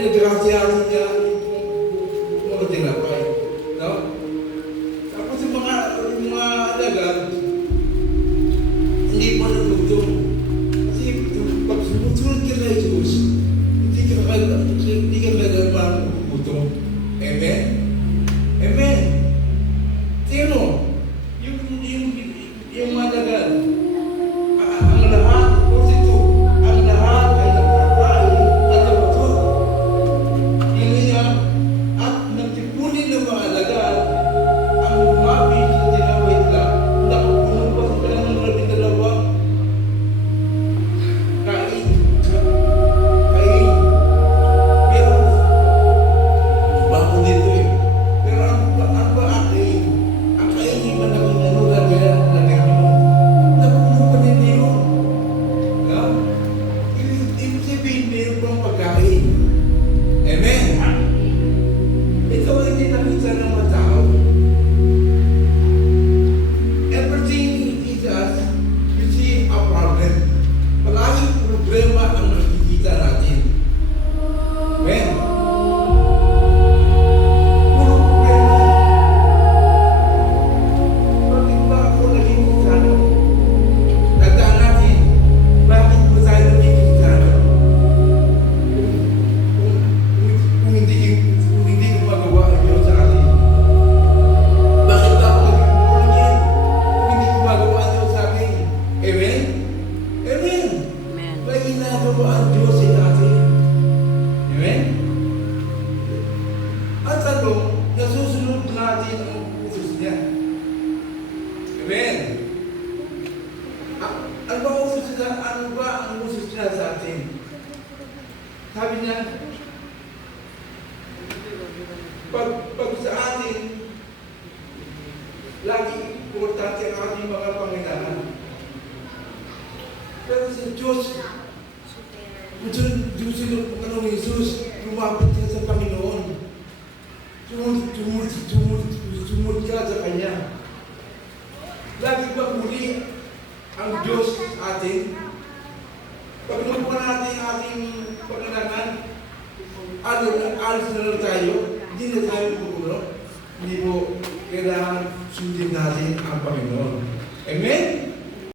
pinagkakasyahan niya mga tinapay. No? Tapos yung mga alagad, hindi pa nagutom. Kasi pag sumusunod ka na Jesus, hindi ka talaga parang magugutom. Amen? Amen? Tingnan mo, yung mga alagad, ang lahat, verse 2, ang lahat ay nagkakain at nabusog. Yun niya, at nagtipunin ng mga alagad, ang lumapit sa tinapay nila, nakupuno pa sa kanilang 12. Kain. Pero, bago dito eh. Pero ang ba akin? Ang kainin man ng lagyan mo. Napuno pa din yun. No? Ibig sabihin, mayroon pang pagkain. Amen? Ito ay tinakita ng mga tao. Everything is us, you see a problem. Palaging problema ang nakikita natin. Amen? Puro problema. Bakit ba ako naging kristyano? Tandaan natin, bakit ba tayo naging kristyano? Kung hindi gumagawa ang Diyos sa atin. Bakit ba ako naging born again? Kung hindi gumagawa ang Diyos sa atin. Amen? Amen? Amen. May ginagawa ang Diyos sa atin. Amen? At ano, nasusunod natin ang utos niya. Amen? Ano ba ang utos niya? Ano ba ang utos niya sa atin? Sabi niya, pag sa atin, lagi importante ang ating mga pangailangan. Pero sa Diyos, Diyos ng Jesus, lumapit ka sa Panginoon. Sumunod ka sa Kanya. Lagi ba muli ang Diyos sa atin? Pag nakuha natin ang ating pangailangan, alis na lang tayo, hindi na tayo magugulo. Hindi po kailangan sundin natin ang Panginoon. Amen?